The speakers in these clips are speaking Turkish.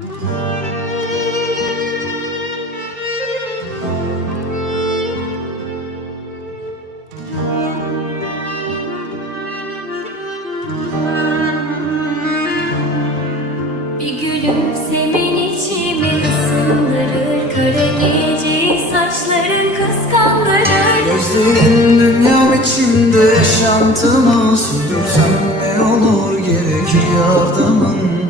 Bir gülümse beni içime ısındırır Kara saçların kıskandırır. Gözlerin dünyam içinde yaşantımı Sürdürsem ne olur gerekir yardımın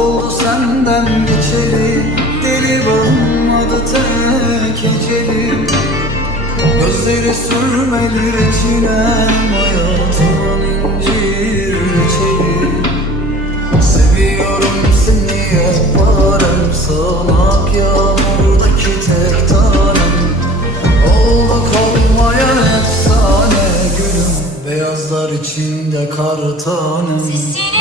oldu senden geçeli. Deli bağımladı tek ecelim Gözleri sürmeli reçinem Hayatımın incir reçeli. Seviyorum seni yaparım Sağanak yağmurdaki tek tanem. Olduk olmaya efsane gülüm Beyazlar içinde kar tanem. Sesini